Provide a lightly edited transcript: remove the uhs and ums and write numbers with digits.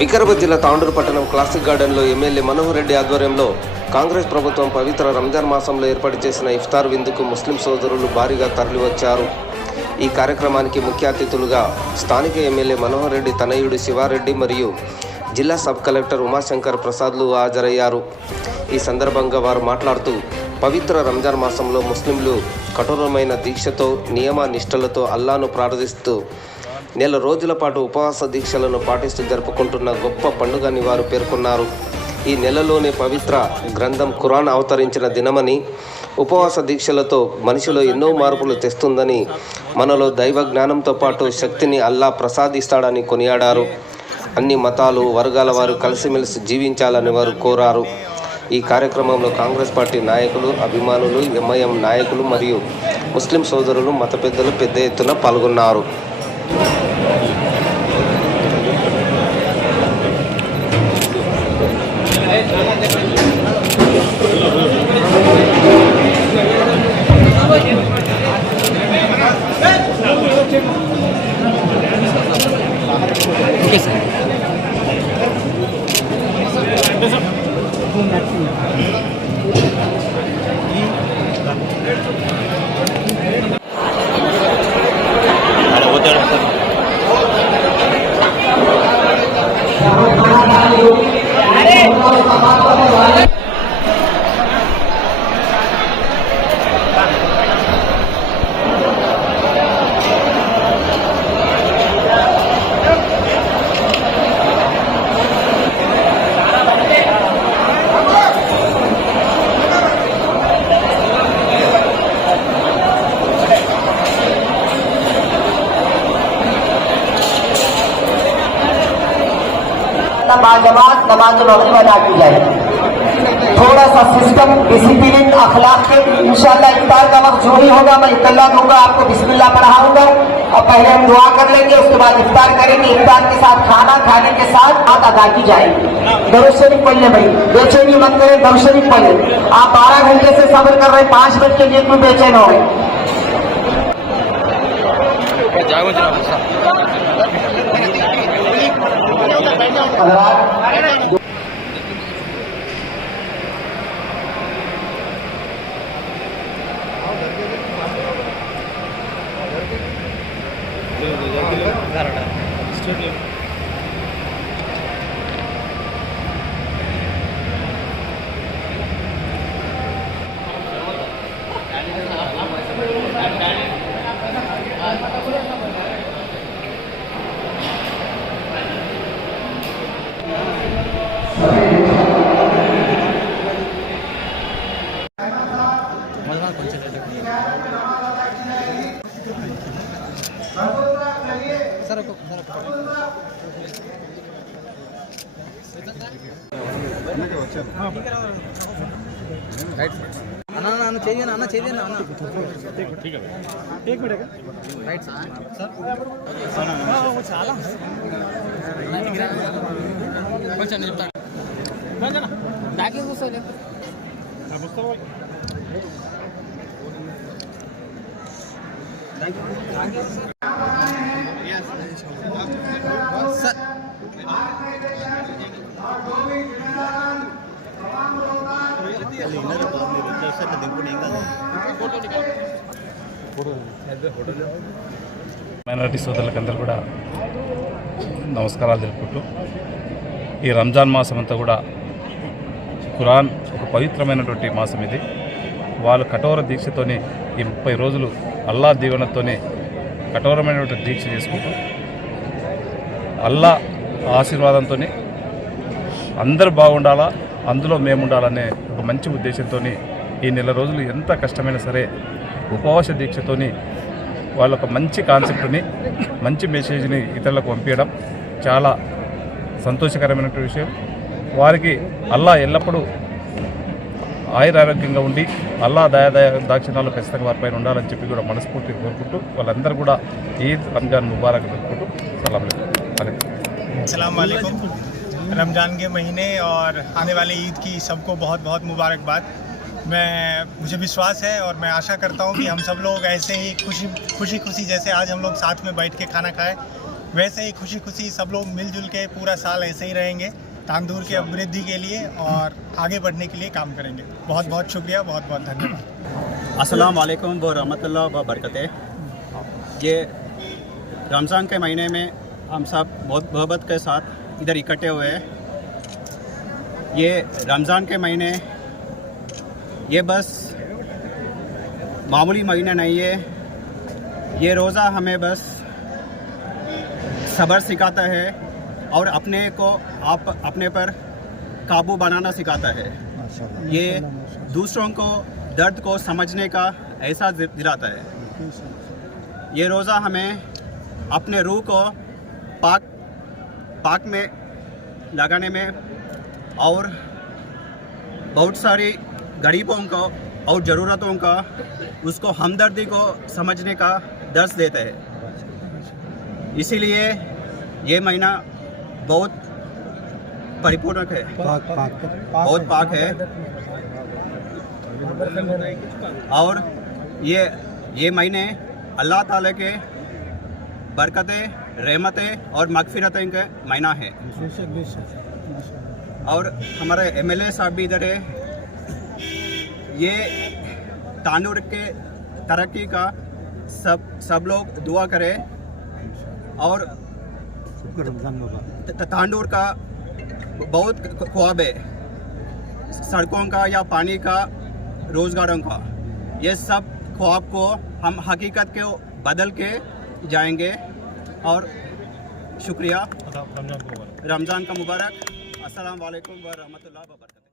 వికారాబాద్ జిల్లా తాండూరు పట్టణం క్లాసిక్ గార్డెన్లో ఎమ్మెల్యే మనోహర్ రెడ్డి ఆధ్వర్యంలో కాంగ్రెస్ ప్రభుత్వం పవిత్ర రంజాన్ మాసంలో ఏర్పాటు చేసిన ఇఫ్తార్ విందుకు ముస్లిం సోదరులు భారీగా తరలివచ్చారు. ఈ కార్యక్రమానికి ముఖ్య అతిథులుగా స్థానిక ఎమ్మెల్యే మనోహర్ రెడ్డి తనయుడు శివారెడ్డి మరియు జిల్లా సబ్ కలెక్టర్ ఉమాశంకర్ ప్రసాద్లు హాజరయ్యారు. ఈ సందర్భంగా వారు మాట్లాడుతూ పవిత్ర రంజాన్ మాసంలో ముస్లింలు కఠోరమైన దీక్షతో నియమ నిష్టలతో అల్లాను ప్రార్థిస్తూ నెల రోజుల పాటు ఉపవాస దీక్షలను పాటిస్తూ జరుపుకుంటున్న గొప్ప పండుగని వారు పేర్కొన్నారు. ఈ నెలలోనే పవిత్ర గ్రంథం ఖురాన్ అవతరించిన దినమని, ఉపవాస దీక్షలతో మనిషిలో ఎన్నో మార్పులు తెస్తుందని, మనలో దైవ జ్ఞానంతో పాటు శక్తిని అల్లా ప్రసాదిస్తాడని కొనియాడారు. అన్ని మతాలు వర్గాల వారు కలిసిమెలిసి జీవించాలని వారు కోరారు. ఈ కార్యక్రమంలో కాంగ్రెస్ పార్టీ నాయకులు, అభిమానులు, ఎంఐఎం నాయకులు మరియు ముస్లిం సోదరులు, మత పెద్దలు పెద్ద ఎత్తున పాల్గొన్నారు. बाजमात नमाज मगरिब अदा की जाए। थोड़ा सा सिस्टम डिसिप्लिन अखलाक के इंशाल्लाह इफ्तार का वक्त जो ही होगा मैं इत्तला दूंगा, आपको बिस्मिल्लाह पढ़ाऊंगा और पहले हम दुआ कर लेंगे, उसके बाद इफ्तार करेंगे। इफ्तार के साथ खाना खाने के साथ बात अदा की जाएगी। दरूद शरीफ पढ़ ले भाई, बेचैनी मत करें, दरूद शरीफ पढ़ ले। आप 12 घंटे से सब्र कर रहे हैं, 5 मिनट के लिए क्यों बेचैन हो रहे? అన్న चाहिए ना अन्न ठीक है एक मिनट राइट सर वो చాలా కొంచెం చెప్తాను బ్యాకింగ్ చూస్తాను सर మైనారిటీ సోదరులకందరూ కూడా నమస్కారాలు తెలుపుకుంటూ ఈ రంజాన్ మాసం అంతా కూడా ఖురాన్ ఒక పవిత్రమైనటువంటి మాసం ఇది. వాళ్ళు కఠోర దీక్షతోని ఈ 30 రోజులు అల్లా దీవెనతోనే కఠోరమైనటువంటి దీక్ష చేసుకుంటూ అల్లా ఆశీర్వాదంతో అందరూ బాగుండాలా, అందులో మేము ఉండాలనే ఒక మంచి ఉద్దేశంతో ఈ నెల రోజులు ఎంత కష్టమైనా సరే ఉపవాస దీక్షతోని వాళ్ళ ఒక మంచి కాన్సెప్ట్ని, మంచి మెసేజ్ని ఇతరులకు పంపించడం చాలా సంతోషకరమైనటువంటి విషయం. వారికి అల్లా ఎల్లప్పుడూ ఆయురారోగ్యంగా ఉండి అల్లా దాక్షిణాలు ఖచ్చితంగా వారిపైన ఉండాలని చెప్పి కూడా మనస్ఫూర్తిగా కోరుకుంటూ వాళ్ళందరూ కూడా ఈద్ రంజాన్ ముబారక్ జరుపుకుంటూ अस्सलाम वालेकुम। रमज़ान के महीने और आने वाले ईद की सबको बहुत बहुत मुबारकबाद। मुझे विश्वास है और मैं आशा करता हूँ कि हम सब लोग ऐसे ही खुशी जैसे आज हम लोग साथ में बैठ के खाना खाएं, वैसे ही खुशी खुशी सब लोग मिलजुल के पूरा साल ऐसे ही रहेंगे, तांदूर की अभिवृद्धि के लिए और आगे बढ़ने के लिए काम करेंगे। बहुत बहुत शुक्रिया, बहुत बहुत धन्यवाद। अस्सलाम वालेकुम व रहमतुल्लाह व बरकतेह। ये रमज़ान के महीने में हम सब बहुत मोहब्बत के साथ इधर इकट्ठे हुए हैं। ये रमज़ान के महीने ये बस मामूली महीना नहीं है, ये रोज़ा हमें बस सब्र सिखाता है और अपने को अपने पर काबू बनाना सिखाता है। ये दूसरों को दर्द को समझने का एहसास दिलाता है। ये रोज़ा हमें अपने रूह को पाक में लगाने में और बहुत सारी गरीबों को और ज़रूरतों का उसको हमदर्दी को समझने का दर्स देता है। इसीलिए ये महीना बहुत परिपूर्ण है, बहुत पाक है। और ये महीने अल्लाह ताला के बरकतें, रहमतें और मगफिरतें का महीना है। और हमारे MLA साहब भी इधर है। ये तांदूर के तरक्की का सब लोग दुआ करें और तांदूर का बहुत ख्वाब है, सड़कों का या पानी का, रोज़गारों का। ये सब ख्वाब को हम हकीकत के बदल के जाएंगे। और शुक्रिया। रमज़ान का मुबारक। अस्सलाम वालेकुम व रहमतुल्लाह व बरकातहू।